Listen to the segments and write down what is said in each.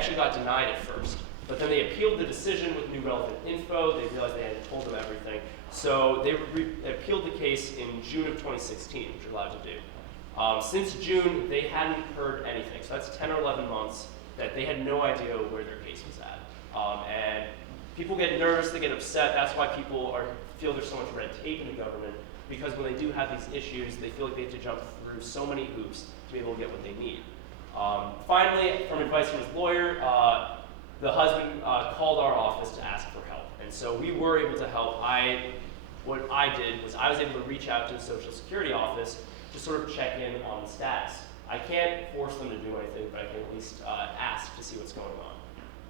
actually got denied at first. But then they appealed the decision with new relevant info. They realized they hadn't told them everything. So they appealed the case in June of 2016, which you're allowed to do. Since June, they hadn't heard anything. So that's 10 or 11 months that they had no idea where their case was at. And people get nervous, they get upset. That's why people feel there's so much red tape in the government, because when they do have these issues, they feel like they have to jump through so many hoops to be able to get what they need. Finally, from advice from his lawyer, the husband called our office to ask for help. And so we were able to help. What I did was I was able to reach out to the Social Security office to sort of check in on the status. I can't force them to do anything, but I can at least ask to see what's going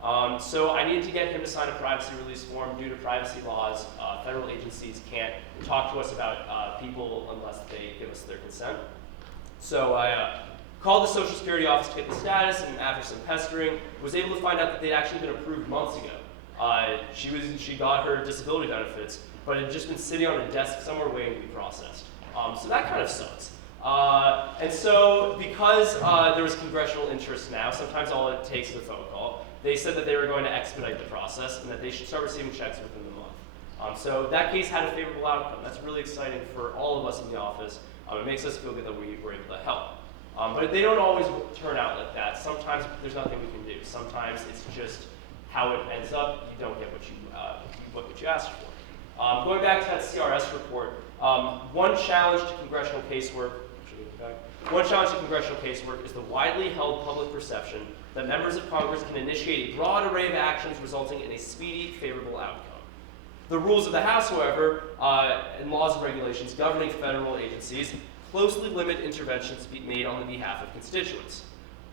on. So I needed to get him to sign a privacy release form. Due to privacy laws, federal agencies can't talk to us about people unless they give us their consent. So I called the Social Security office to get the status, and after some pestering, was able to find out that they'd actually been approved months ago. She got her disability benefits, but it had just been sitting on a desk somewhere waiting to be processed. So that kind of sucks. And so because there was congressional interest now, sometimes all it takes is a phone call. They said that they were going to expedite the process and that they should start receiving checks within the month. So that case had a favorable outcome. That's really exciting for all of us in the office. It makes us feel good that we were able to help. But they don't always turn out like that. Sometimes there's nothing we can do. Sometimes it's just how it ends up. You don't get what you asked for. Going back to that CRS report, one challenge to congressional casework is the widely held public perception that members of Congress can initiate a broad array of actions resulting in a speedy, favorable outcome. The rules of the House, however, and laws and regulations governing federal agencies closely limit interventions to be made on the behalf of constituents.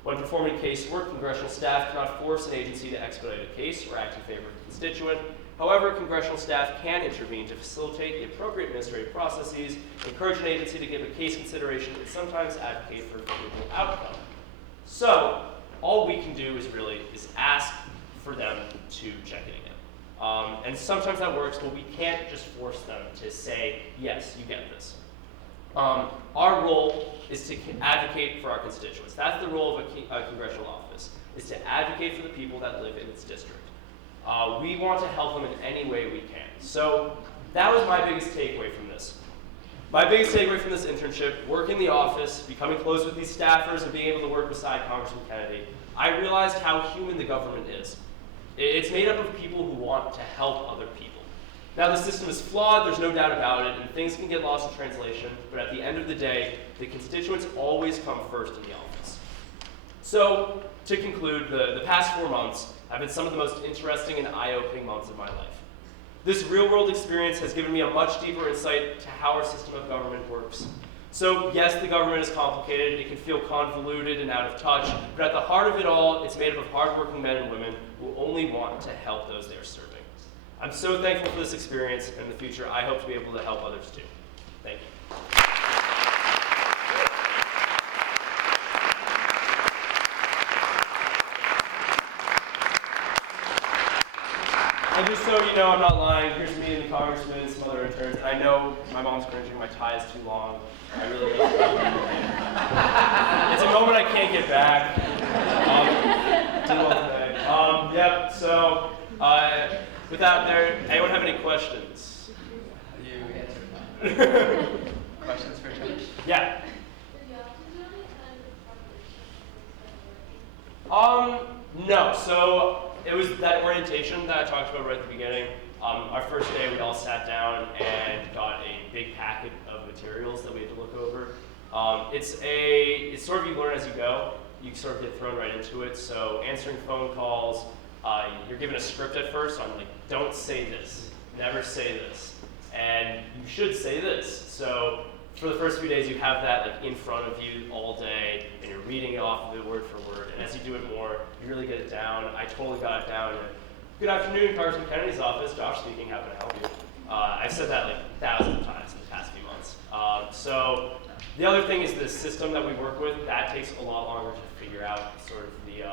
When performing casework, congressional staff cannot force an agency to expedite a case or act in favor of a constituent. However, congressional staff can intervene to facilitate the appropriate administrative processes, encourage an agency to give a case consideration, and sometimes advocate for a favorable outcome. So, all we can do is ask for them to check it again. And sometimes that works, but we can't just force them to say, yes, you get this. Our role is to advocate for our constituents. That's the role of a congressional office, is to advocate for the people that live in its district. We want to help them in any way we can. So that was my biggest takeaway from this. My biggest takeaway from this internship, working in the office, becoming close with these staffers, and being able to work beside Congressman Kennedy, I realized how human the government is. It's made up of people who want to help other people. Now, the system is flawed, there's no doubt about it, and things can get lost in translation, but at the end of the day, the constituents always come first in the office. So, to conclude, the past 4 months have been some of the most interesting and eye-opening months of my life. This real-world experience has given me a much deeper insight to how our system of government works. So, yes, the government is complicated, it can feel convoluted and out of touch, but at the heart of it all, it's made up of hardworking men and women who only want to help those they're serving. I'm so thankful for this experience, and in the future, I hope to be able to help others too. Thank you. And just so you know, I'm not lying. Here's me and the congressman and some other interns. And I know my mom's cringing. My tie is too long. I really hate it. It's a moment I can't get back. Did well today. Yep. So, without there, anyone have any questions? You answered mine. Questions for Shub? Yeah. No. So it was that orientation that I talked about right at the beginning. Our first day, we all sat down and got a big packet of materials that we had to look over. It's sort of you learn as you go. You sort of get thrown right into it. So answering phone calls, you're given a script at first on like, don't say this, never say this, and you should say this. So for the first few days, you have that like in front of you all day, and you're reading it off of it word for word. And as you do it more, you really get it down. I totally got it down. Good afternoon, Congressman Kennedy's office. Josh speaking. How can I help you? I've said that like thousands of times in the past few months. So the other thing is the system that we work with. That takes a lot longer to figure out sort of the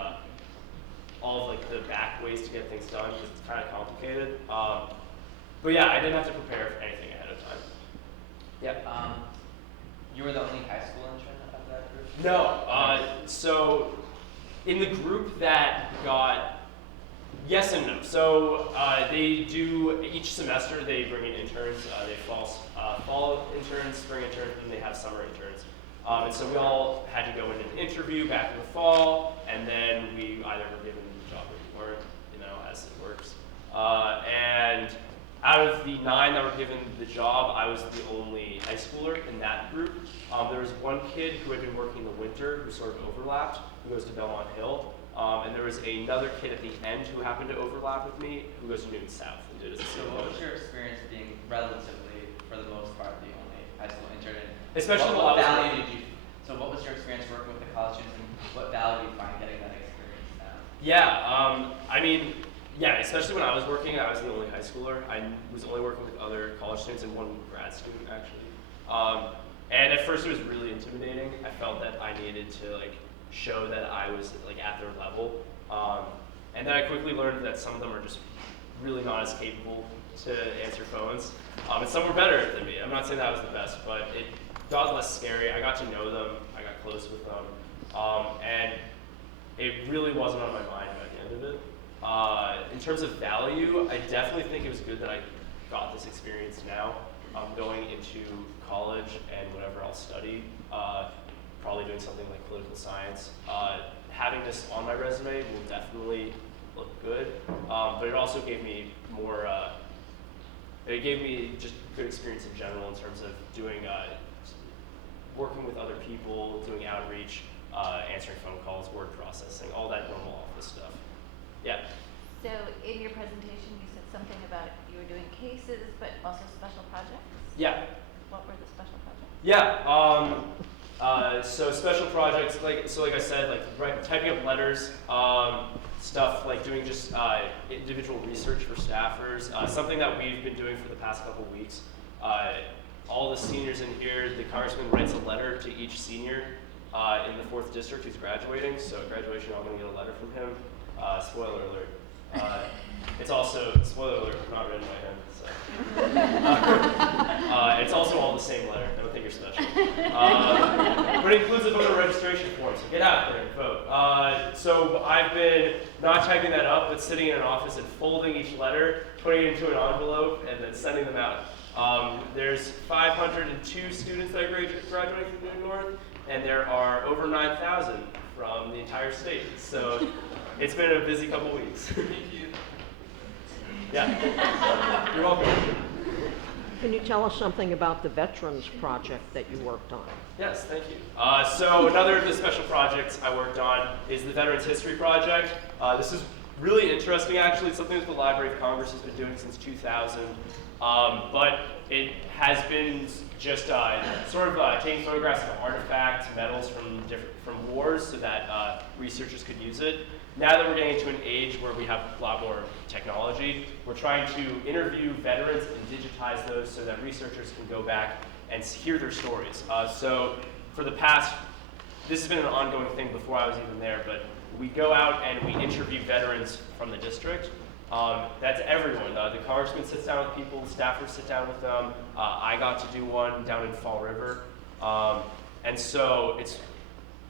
all of like the back ways to get things done because it's kind of complicated. But yeah, I didn't have to prepare for anything ahead of time. Yep. You were the only high school intern of that group? No. So In the group that got, yes and no. So they do, each semester they bring in interns. They fall interns, spring interns, and they have summer interns. And so we all had to go in and interview back in the fall, and then we either were given the job or we weren't, as it works. And out of the 9 that were given the job, I was the only high schooler in that group. There was one kid who had been working in the winter who sort of overlapped, who goes to Belmont Hill. And there was another kid at the end who happened to overlap with me, who goes to Newton South and did his So what was your experience being relatively, for the most part, the only high school intern? And Especially what while I was value did you, so what was your experience working with the college students, and what value do you find getting that experience now? Yeah, especially when I was working, I was the only high schooler. I was only working with other college students and one grad student, actually. And at first it was really intimidating. I felt that I needed to show that I was at their level. And then I quickly learned that some of them are just really not as capable to answer phones. And some were better than me. I'm not saying that I was the best, but it got less scary. I got to know them. I got close with them. And it really wasn't on my mind by the end of it. In terms of value, I definitely think it was good that I got this experience now. Going into college and whatever I'll study, probably doing something like political science. Having this on my resume will definitely look good, but it also gave me more, it gave me just good experience in general in terms of doing, working with other people, doing outreach, answering phone calls, word processing, all that normal office stuff. Yeah. So in your presentation, you said something about you were doing cases, but also special projects? Yeah. What were the special projects? Yeah. So special projects, like I said, typing up letters, stuff like doing just individual research for staffers. Something that we've been doing for the past couple weeks. All the seniors in here, the congressman writes a letter to each senior in the 4th district who's graduating. So at graduation, I'm going to get a letter from him. Spoiler alert. It's also, spoiler alert, not written by him. So. It's also all the same letter. I don't think you're special. But it includes a voter registration form, so get out there and vote. So I've been not typing that up, but sitting in an office and folding each letter, putting it into an envelope, and then sending them out. There's 502 students that are graduating from Newton North, and there are over 9,000 from the entire state. So it's been a busy couple weeks. Thank you. Yeah. You're welcome. Can you tell us something about the Veterans Project that you worked on? Yes, thank you. So another of the special projects I worked on is the Veterans History Project. This is really interesting, actually. It's something that the Library of Congress has been doing since 2000. But it has been just taking photographs of artifacts, medals from wars so that researchers could use it. Now that we're getting into an age where we have a lot more technology, we're trying to interview veterans and digitize those so that researchers can go back and hear their stories. So for the past, this has been an ongoing thing before I was even there, but we go out and we interview veterans from the district. That's everyone. The congressman sits down with people, staffers sit down with them. I got to do one down in Fall River. And so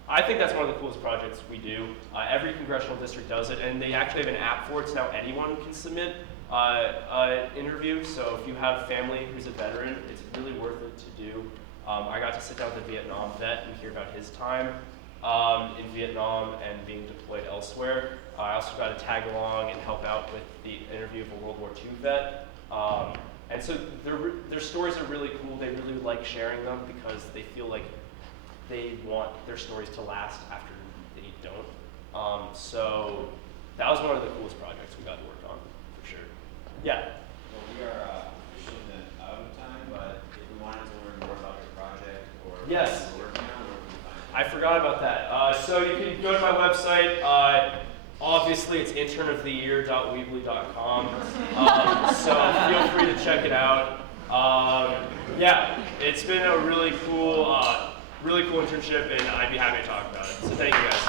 I think that's one of the coolest projects we do. Every congressional district does it, and they actually have an app for it, so now anyone can submit an interview. So if you have family who's a veteran, it's really worth it to do. I got to sit down with a Vietnam vet and hear about his time in Vietnam and being deployed elsewhere. I also got to tag along and help out with the interview of a World War II vet. And so their stories are really cool. They really like sharing them because they feel like they want their stories to last after they don't. So that was one of the coolest projects we got to work on, for sure. Yeah? Well, we are officially out of time, but if we wanted to learn more about your project or Yes. what you're working on, where can we find it? I forgot about that. So you can go to my website. Obviously, it's internoftheyear.weebly.com. So feel free to check it out. Yeah, it's been a really cool internship, and I'd be happy to talk about it. So thank you guys.